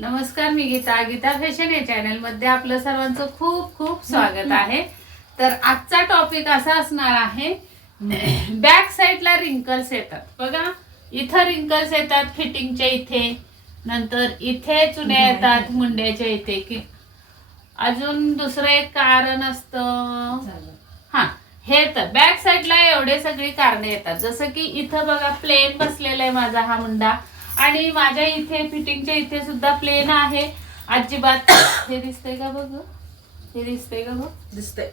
नमस्कार, मी गीता. गीता फॅशन या चॅनल मध्ये आपलं सर्वांचं खूप खूप स्वागत आहे. तर आजचा टॉपिक असा असणार आहे, बॅक साईडला रिंकल्स येतात बघा. इथं रिंकल्स येतात फिटिंगच्या इथे, नंतर इथे चुन्या येतात मुंड्याच्या इथे, की अजून दुसरं एक कारण असतं. हा, हे तर बॅक साईडला एवढे सगळी कारणे येतात. जसं की इथं बघा प्लेन बसलेला आहे माझा हा मुंडा, आणि माझ्या इथे फिटिंगच्या इथे सुद्धा प्लेन आहे. अजिबात हे दिसतंय का बघ, हे दिसतंय का बघ, दिसतंय.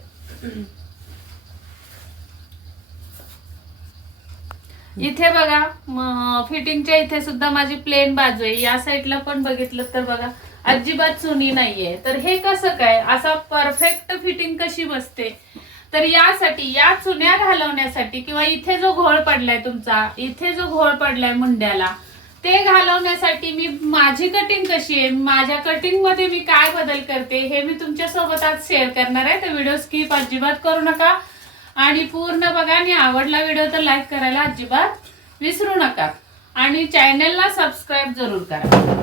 इथे बघा फिटिंगच्या इथे सुद्धा माझी प्लेन बाजू आहे. या साईडला पण बघितलं तर बघा अजिबात चुनी नाहीये. तर हे कसं काय, असा परफेक्ट फिटिंग कशी बसते? तर यासाठी, या चुन्या घालवण्यासाठी, किंवा इथे जो घोळ पडलाय तुमचा, इथे जो घोळ पडलाय मुंड्याला, ते घालवण्यासाठी मी माझी कटिंग कशी आहे, माझ्या कटिंग मध्ये मी काय बदल करते, हे मी तुमच्या सोबत आज शेअर करणार आहे. तर व्हिडिओ स्किप अजिबात करू नका आणि पूर्ण बघा. आणि आवडला व्हिडिओ तर लाईक करायला अजिबात विसरू नका, आणि चॅनलला सबस्क्राईब जरूर करा.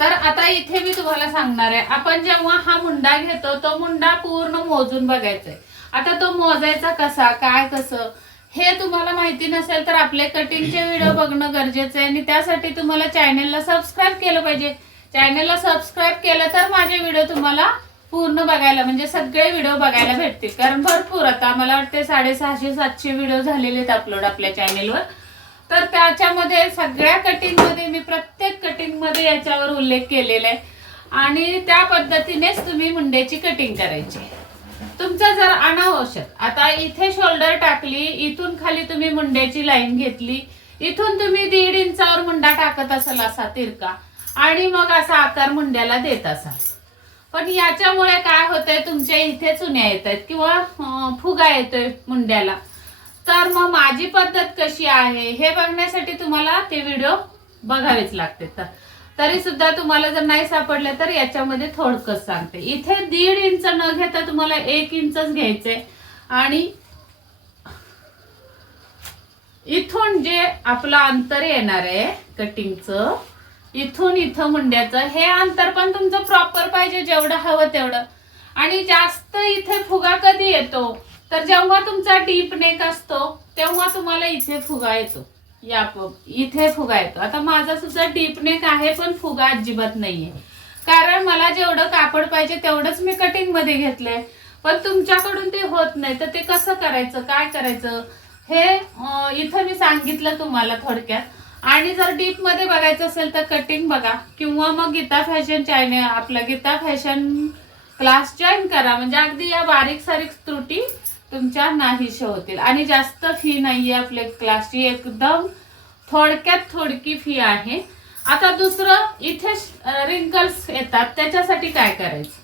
तर आता इथे मी तुम्हाला सांगणार आहे, आपण जेव्हा हा मुंडा घेतो तो मुंडा पूर्ण मोजून बघायचा आहे. आता तो मोजायचा कसा, काय कसं, हे तुम्हाला माहिती नसेल तर आपले कटिंगचे व्हिडिओ बघणं गरजेचं आहे. आणि त्यासाठी तुम्हाला चॅनलला सबस्क्राईब केलं पाहिजे. चॅनलला सबस्क्राईब केलं तर माझे व्हिडिओ तुम्हाला पूर्ण बघायला, म्हणजे सगळे व्हिडिओ बघायला भेटतील. कारण भरपूर, आता मला वाटते 650-700 व्हिडिओ झालेले आहेत अपलोड आपल्या चॅनेलवर. तर त्याच्यामध्ये सगळ्या कटिंग मध्ये मी प्रत्येक कटिंग मध्ये याच्यावर उल्लेख केलेला आहे, आणि त्या पद्धतीनेच तुम्ही मुंड्याची कटिंग करायची. तुमचं जर अनावश्यक, आता इथे शोल्डर टाकली, इथून खाली तुम्ही मुंड्याची लाईन घेतली, इथून तुम्ही 1.5 इंचावर मुंडा टाकत असाल असा तिरका, आणि मग असा आकार मुंड्याला देत असाल. पण याच्यामुळे काय होतंय, तुमच्या इथे चुन्या येत आहेत किंवा फुगा येतोय मुंड्याला. तर मग माझी पद्धत कशी आहे हे बघण्यासाठी तुम्हाला ते व्हिडिओ बघावेच लागते. तरी सुद्धा तुम्हाला जर नाही सापडलं तर याच्यामध्ये थोडकच सांगते. इथे 1.5 इंच न घेता तुम्हाला 1 इंचच घ्यायचंय, आणि इथून जे आपलं अंतर येणार आहे कटिंगचं, इथून इथं मुंड्याचं, हे अंतर पण तुमचं प्रॉपर पाहिजे, जेवढं हवं तेवढं. आणि जास्त इथे फुगा कधी येतो, तर जेव्हा तुमचा डीप नेक असतो तेव्हा तुम्हाला इथे फुगा येतो, इथे फुगा येतो. आता माझा सुद्धा डीप नेक आहे, पण फुगा अजिबात नाहीये, कारण मला जेवढं कापड पाहिजे तेवढंच मी कटिंग मध्ये घेतलंय. पण तुमच्याकडून ते होत नाही, तर ते कसं करायचं, काय करायचं, हे इथं मी सांगितलं तुम्हाला थोडक्यात. आणि जर डीप मध्ये बघायचं असेल तर कटिंग बघा, किंवा मग गीता फॅशन चॅनल, आपलं गीता फॅशन क्लास जॉईन करा. म्हणजे अगदी या बारीक सारीक त्रुटी तुमच्या नाहीशा होतील. आणि जास्त फी नाहीये आपल्या क्लासची, एकदम थोडक्यात थोडकी फी आहे. आता दुसरं, इथे रिंकल्स येतात, त्याच्यासाठी काय करायचं.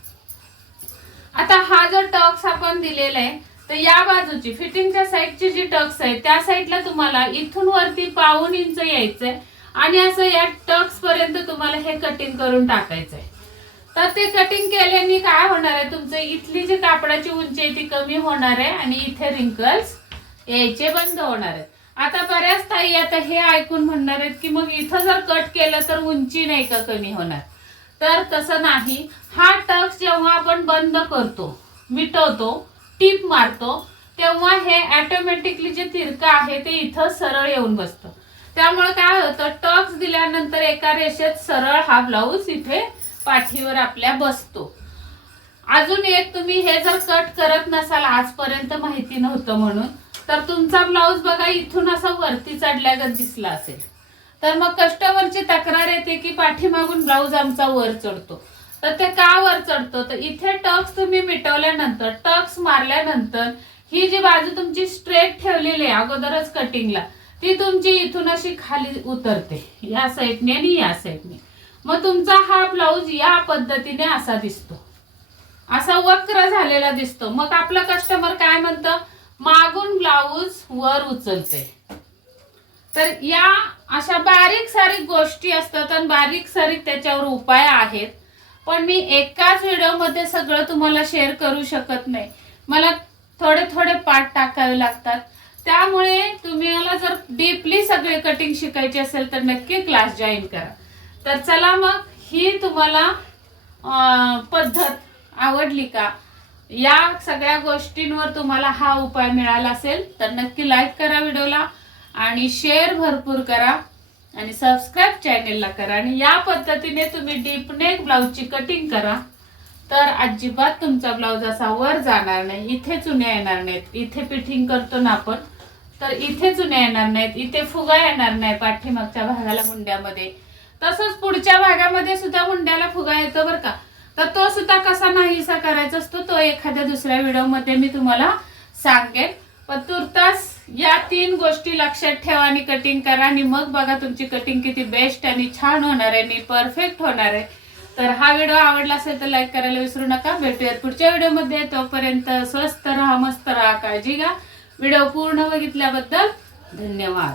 आता हा जो टक्स आपण दिलेला आहे, तर या बाजूची फिटिंगच्या साईडची जी टक्स आहे त्या साईडला तुम्हाला इथून वरती 1.5 इंच यायचंय, आणि असं या टक्स पर्यंत तुम्हाला हे कटिंग करून टाकायचंय. तर ते कटिंग केल्याने काय होणार आहे, तुमचं इथली जी कापडाची उंची आहे ती कमी होणार आहे, आणि इथे रिंकल्स यायचे बंद होणार आहेत. आता बऱ्याच ताई आता हे ऐकून म्हणणार आहेत की मग इथं जर कट केलं तर उंची नाही का कमी होणार. तर तसं नाही. हा टक्स जेव्हा आपण बंद करतो, मिटवतो, टीप मारतो, तेव्हा हे ऑटोमॅटिकली जे तिरका आहे ते इथं सरळ येऊन बसतं. त्यामुळे काय होतं, टक्स दिल्यानंतर एका रेषेत सरळ हा ब्लाऊज इथे पाठीवर आपल्या बसतो. अजून एक, तुम्ही हे जर कट करत नसाल आजपर्यंत, माहिती नव्हतं म्हणून, तर तुमचा ब्लाऊज बघा इथून असा वरती चढल्यागत दिसला असेल, तर मग कस्टमरची तक्रार येते की पाठीमागून ब्लाऊज आमचा वर चढतो. तर ते का वर चढतो, तर इथे टक्स तुम्ही मिटवल्यानंतर, टक्स मारल्यानंतर ही जी बाजू तुमची स्ट्रेट ठेवलेली आहे अगोदरच कटिंगला, ती तुमची इथून अशी खाली उतरते, या साईडने आणि या साईडने. मग तुमचा हा ब्लाऊज या पद्धतीने असा दिसतो, असा वक्र झालेला दिसतो. मग आपला कस्टमर काय म्हणतं, मागून ब्लाऊज वर उचलते. तर या अशा बारीक सारीक गोष्टी असतात, आणि बारीक सारीक त्याच्यावर उपाय आहेत. पण मी एकाच व्हिडिओ मध्ये सगळं तुम्हाला शेअर करू शकत नाही, मला थोडे थोडे पार्ट टाकावे लागतात. त्यामुळे तुम्हाला जर डीपली सगळे कटिंग शिकायचे असेल तर नक्की क्लास जॉईन करा. तर चला मग, ही तुम्हाला पद्धत आवडली का? या सगळ्या गोष्टींवर तुम्हाला हा उपाय मिळाला असेल तर नक्की लाईक करा व्हिडिओला आणि शेअर भरपूर करा आणि सबस्क्राईब चॅनेलला करा. आणि या पद्धतीने तुम्ही डीप नेक ब्लाऊजची कटिंग करा तर अजिबात तुमचा ब्लाऊज असा वर जाणार नाही, इथे चुन्या येणार नाहीत. इथे फिटिंग करतो ना आपण तर इथे चुन्या येणार नाहीत, इथे फुगा येणार नाही पाठीमागच्या भागाला मुंड्यामध्ये. तसंच पुढच्या भागामध्ये सुद्धा मुंड्याला फुगा येतो बरं का. तर तो सुद्धा कसा नाहीसा करायचा असतो तो एखाद्या दुसऱ्या व्हिडिओमध्ये मी तुम्हाला सांगेन. पण तुर्तास या 3 गोष्टी लक्षात ठेवा आणि कटिंग करा आणि मग बघा तुमची कटिंग किती बेस्ट आणि छान होणार आहे आणि परफेक्ट होणार आहे. तर हा व्हिडिओ आवडला असेल तर लाईक करायला विसरू नका. भेटूयात पुढच्या व्हिडिओमध्ये. तोपर्यंत स्वस्त राहा, मस्त राहा, काळजी घ्या. व्हिडिओ पूर्ण बघितल्याबद्दल धन्यवाद.